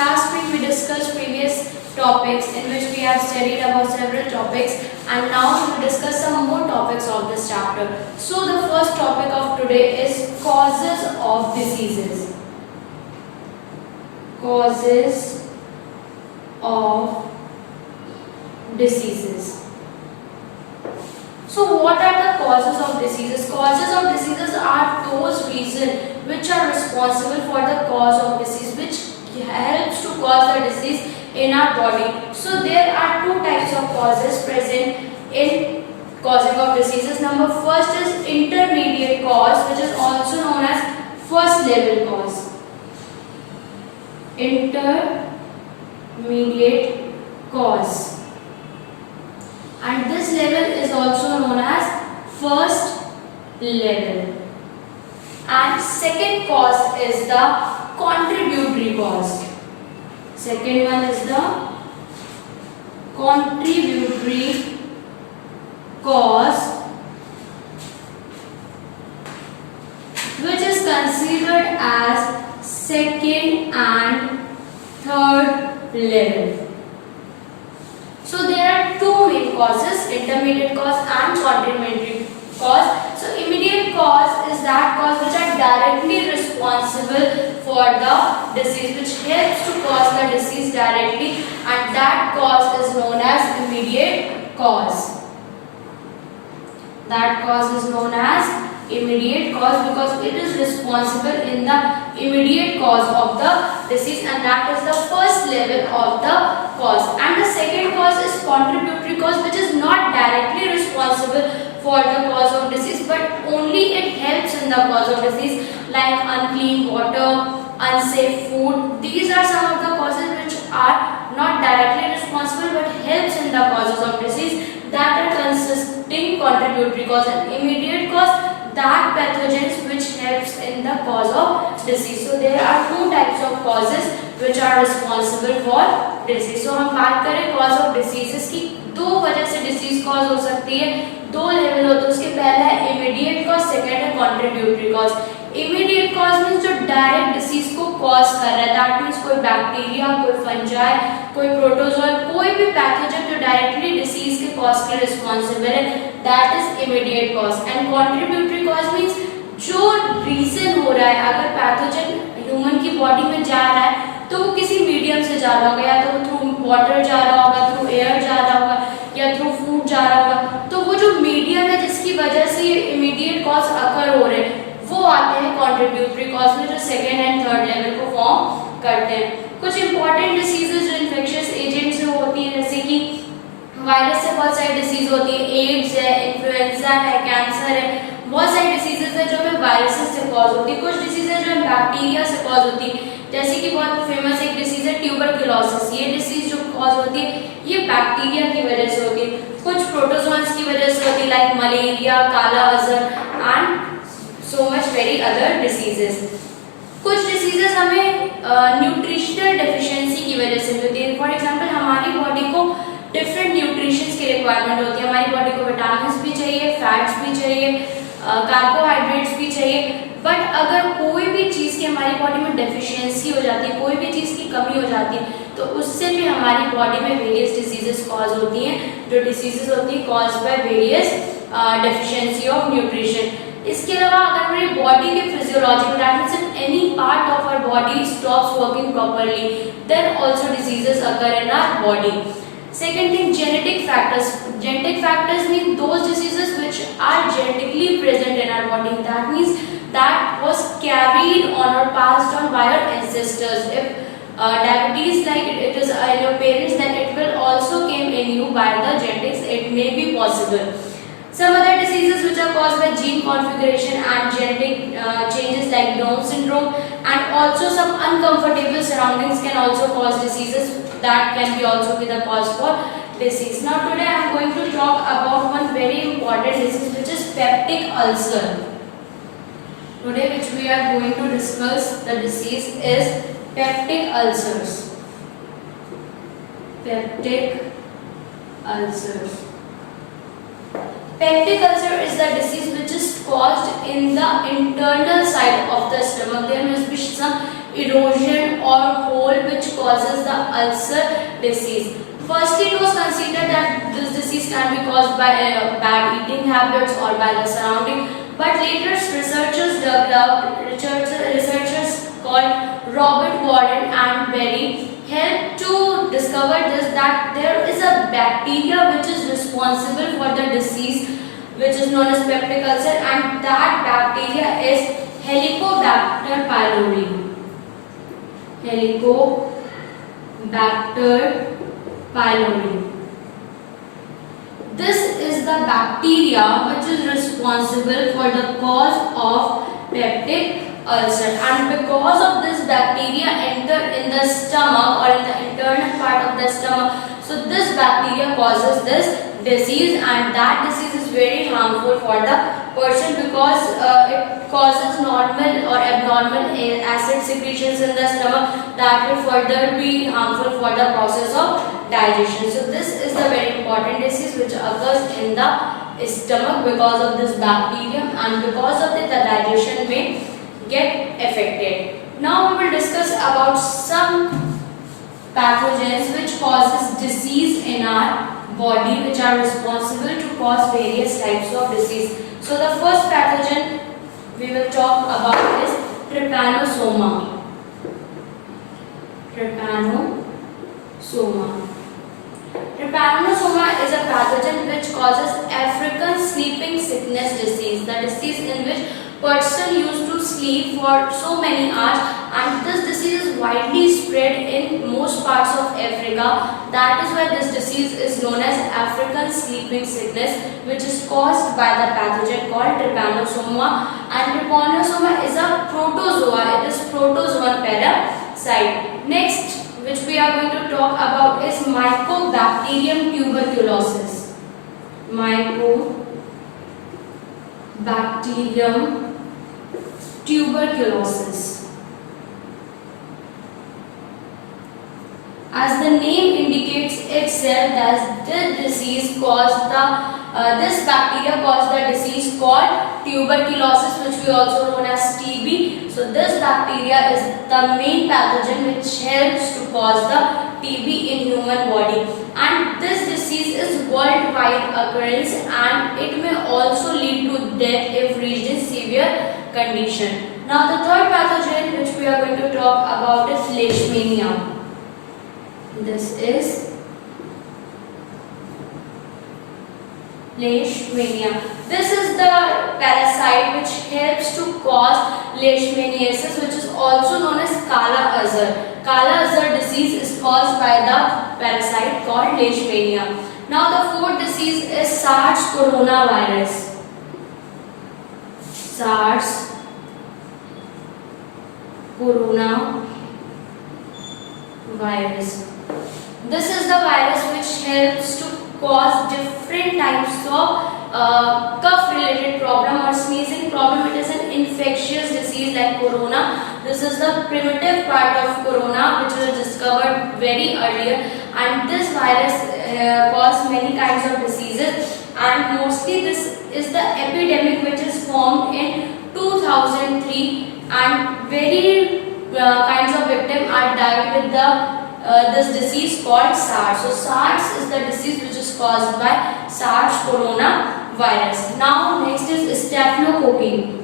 last week we discussed previous topics in which we have studied about several topics, and now we will discuss some more topics of this chapter. So the first topic of today is causes of diseases. Causes of diseases. So what are the causes of diseases? Causes of diseases are those reasons which are responsible for the cause of disease, which helps to cause the disease in our body. So there are two types of causes present in causing of diseases. Number first is intermediate cause, which is also known as first level cause. Intermediate cause. And this level is also known as first level. And second cause is the contributory cause. Second one is the contributory cause, which is considered as second and third level. So there are two main causes, intermediate cause and contributory cause. So immediate cause is that cause which are directly responsible for the disease, which helps to cause the disease directly, and that cause is known as immediate cause. That cause is known as immediate cause because it is responsible in the immediate cause of the disease, and that is the first level of the cause. And the second cause is contributory cause, which is not directly responsible for the cause of disease, but only it helps in the cause of disease, like unclean water, unsafe food. These are some of the causes which are not directly responsible but helps in the causes of disease, that are consisting contributory cause. And immediate cause, that pathogens which helps in the cause of disease. So there are two types of causes which are responsible for disease. So हम बात करें cause of diseases की, दो वजह से disease cause हो सकती है, दो लेवल होते हैं उसके, पहला है immediate cause, second है contributory cause. Immediate cause means जो direct disease को cause कर रहा है, that means कोई bacteria, कोई fungi, कोई protozoa, कोई भी pathogen जो directly disease के cause के responsible है, that is immediate cause. And contributory cause means जो reason हो रहा है, अगर pathogen human की body में जा रहा है तो वो किसी मीडियम से जा रहा होगा, या तो थ्रू वाटर जा रहा होगा, थ्रू एयर जा रहा होगा, या थ्रू फूड जा रहा होगा. तो वो जो मीडियम है जिसकी वजह से ये इमीडिएट कॉज अकर हो रहे हैं, वो आते हैं कॉन्ट्रीब्यूटरी कॉज में, जो सेकेंड एंड थर्ड लेवल को फॉर्म करते हैं. कुछ इंपॉर्टेंट डिसीजेज जो इन्फेक्शियस एजेंट से होती है, जैसे कि वायरस से बहुत सारी डिसीज होती है, एड्स है, इन्फ्लुएंजा है, कैंसर है, बहुत सारी डिसीजेज है जो हमें वायरसेस से कॉज होती है. कुछ डिसीजेज जो बैक्टीरिया से कॉज होती है, जैसे कि बहुत फेमस एक डिसीज है ट्यूबरक्लोसिस. ये डिसीज जो कॉज होती है ये बैक्टीरिया की वजह से होती है. कुछ प्रोटोजोन्स की वजह से होती है, लाइक मलेरिया, काला Azhar and so much very other diseases. कुछ डिसीजेस हमें न्यूट्रिशनल डेफिशिएंसी की वजह से होती है. फॉर एग्जांपल हमारी बॉडी को डिफरेंट न्यूट्रिशंस की रिक्वायरमेंट होती है. हमारी बॉडी को विटामिन्स भी चाहिए, फैट्स भी चाहिए, कार्बोहाइड्रेट्स भी चाहिए. बट अगर कोई भी चीज़ की हमारी बॉडी में डेफिशिएंसी हो जाती है, कोई भी चीज़ की कमी हो जाती है, तो उससे भी हमारी बॉडी में वेरियस डिसीजेस कॉज होती हैं, जो डिसीजेस होती है cause by various deficiency of nutrition. इसके अलावा अगर हमारी बॉडी के physiology, that means if any part of our body stops working properly, then also diseases occur in our body. Second thing, genetic factors. Genetic factors mean those diseases which are genetically present in our body. That means that was carried on or passed on by our ancestors. If diabetes, like it is in your parents, then it will also came in you by the genetics. It may be possible. Some other diseases which are caused by gene configuration and genetic changes like Down syndrome, and also some uncomfortable surroundings can also cause diseases, that can be also be the cause for disease. Now today I am going to talk about one very important disease, which is peptic ulcer. Today which we are going to discuss the disease is peptic ulcers. Peptic ulcers. Peptic ulcer is the disease which is caused in the internal side of the stomach. There must be some erosion or hole which causes the ulcer disease. Firstly, it was considered that this disease can be caused by bad eating habits or by the surrounding, but later researchers called Robert Warren and Berry helped to discover this, that there is a bacteria which is responsible for the disease which is known as peptic ulcer, and that bacteria is Helicobacter pylori. Helicobacter pylori. This is the bacteria which is responsible for the cause of peptic ulcer, and because of this bacteria enter in the stomach or in the internal part of the stomach, so this bacteria causes this disease, and that disease is very harmful for the person because it causes normal or abnormal acid secretions in the stomach that will further be harmful for the process of digestion. So this is the very important disease which occurs in the stomach because of this bacteria, and because of it the digestion may get affected. Now we will discuss about some pathogens which causes disease in our body, which are responsible to cause various types of disease. So the first pathogen we will talk about is trypanosoma. Trypanosoma is a pathogen which causes African sleeping sickness disease, the disease in which person used to sleep for so many hours, and this disease is widely spread in most parts of Africa. That is why this disease is known as African sleeping sickness, which is caused by the pathogen called trypanosoma. And trypanosoma is a protozoa. It is protozoan parasite. Next, which we are going to talk about is Mycobacterium tuberculosis. Mycobacterium tuberculosis. As the name indicates itself, that this disease caused this bacteria caused the disease called tuberculosis, which we also known as TB. So this bacteria is the main pathogen which helps to cause the TB in human body, and this disease is worldwide occurrence, and it may also lead to death if reached in severe condition. Now the third pathogen which we are going to talk about is Leishmania. This is Leishmania. This is the parasite which helps to cause leishmaniasis, which is also known as Kala Azar. Kala Azar disease is caused by the parasite called Leishmania. Now the fourth disease is SARS coronavirus. SARS coronavirus. This is the virus which helps to cause different types of cough related problem or sneezing problem. It is an infectious disease like corona. This is the primitive part of corona which was discovered very earlier, and this virus causes many kinds of diseases, and mostly this is the epidemic which is formed in 2003, and very kinds of victims are died with the this disease called SARS. So SARS is the disease which is caused by SARS coronavirus. Now next is Staphylococci.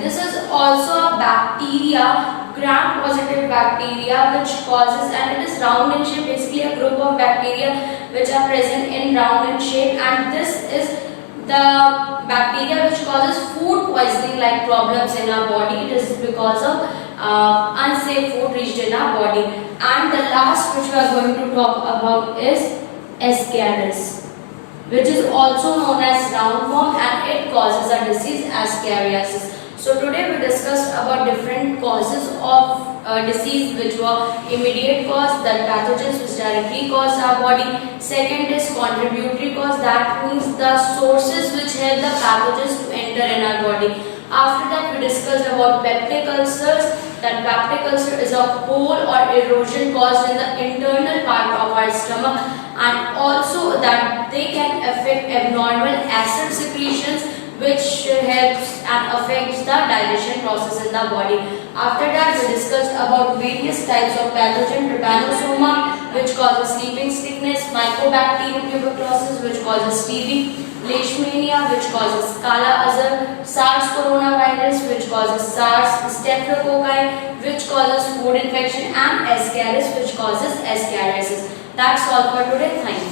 This is also a bacteria, gram-positive bacteria, which causes, and it is round in shape, basically a group of bacteria which are present in round in shape, and this is the bacteria which causes food poisoning like problems in our body. It is because of unsafe food reached in our body. And the last which we are going to talk about is Ascaris, which is also known as roundworm, and it causes a disease Ascariasis. So today we discussed about different causes of disease which were immediate cause, that pathogens which directly cause our body. Second is contributory cause, that means the sources which help the pathogens to enter in our body. After that we discussed about peptic ulcers, that peptic ulcer is a hole or erosion caused in the internal part of our stomach, and also that they can affect abnormal acid secretions which helps and affects the digestion process in the body. After that, we discussed about various types of pathogen: trypanosoma, which causes sleeping sickness; Mycobacterium tuberculosis, which causes TB; Leishmania, which causes Kala Azar; SARS coronavirus, which causes SARS; Staphylococci, which causes food infection; and Ascaris, which causes ascariasis. That's all for today. Thank you.